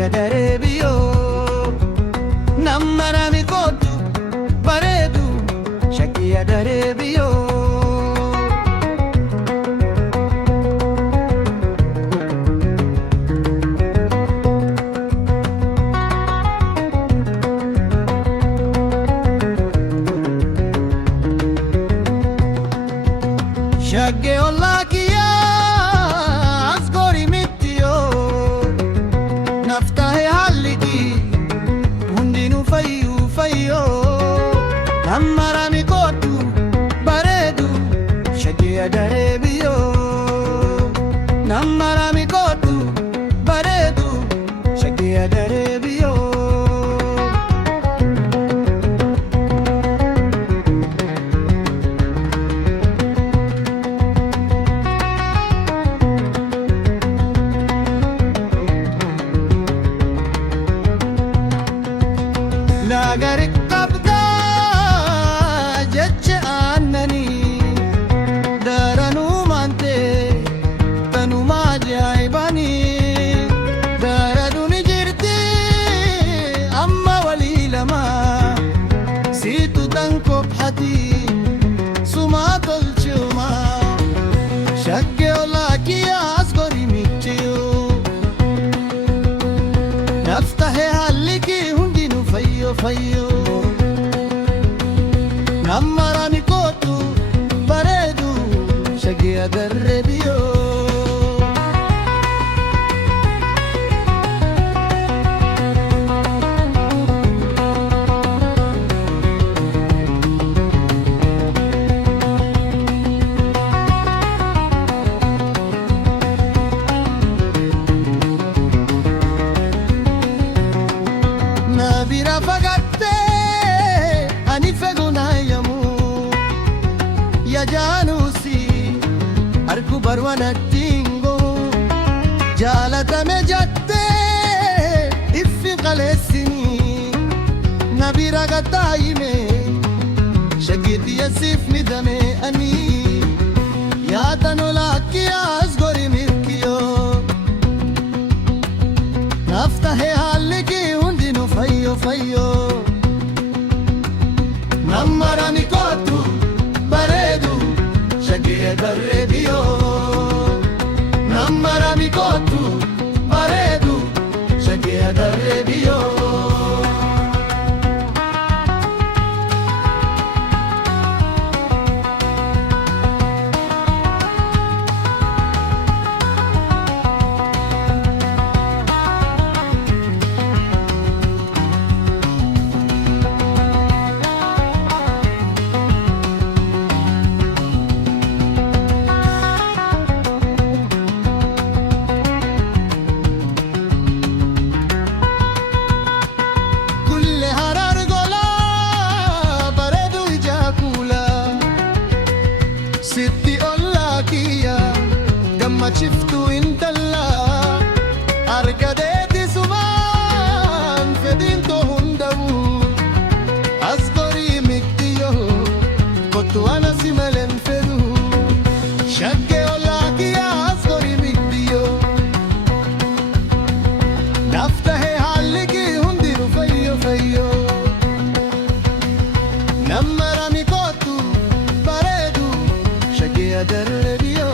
shagia darebiyo nammarami kotu bareedu shagia darebiyo shagge ollakiya asgori mittiyo naftahe halligi hundinu fayyo nammarami kotu bareedu shagia darebiyo nammarami kotu bareedu shagia darebiyo nagarik qabda jecha annani daranu mante tanuma ajaibani daradu nijirti amma wali lama situ tankop hati suma tolchuma shagge ola kiya asgori mittiyo naftahe halliki fayyo nammarami kotu bareedu shagia darebiyo nabira fagatte ani fegunayamu ya janusi arku barwanattingo jalatame jatte iffi qalesini nabira gataime shagiti yasif nidame ani ya tanolaki asgori mirkiyo naftahe halliki fayyo nammarami kotu bareedu shagia darebiyo nammarami kotu bareedu shagia darebiyo sitti ollakiya gamma chiftu intalla argadeeti sumaan fedinto hundawu asgori mittiyo kotu ana simalen fedu shagge ollakiya asgori mittiyo naftahe halligi hundiru fayyo nammarami kotu bareedu shagia darebiyo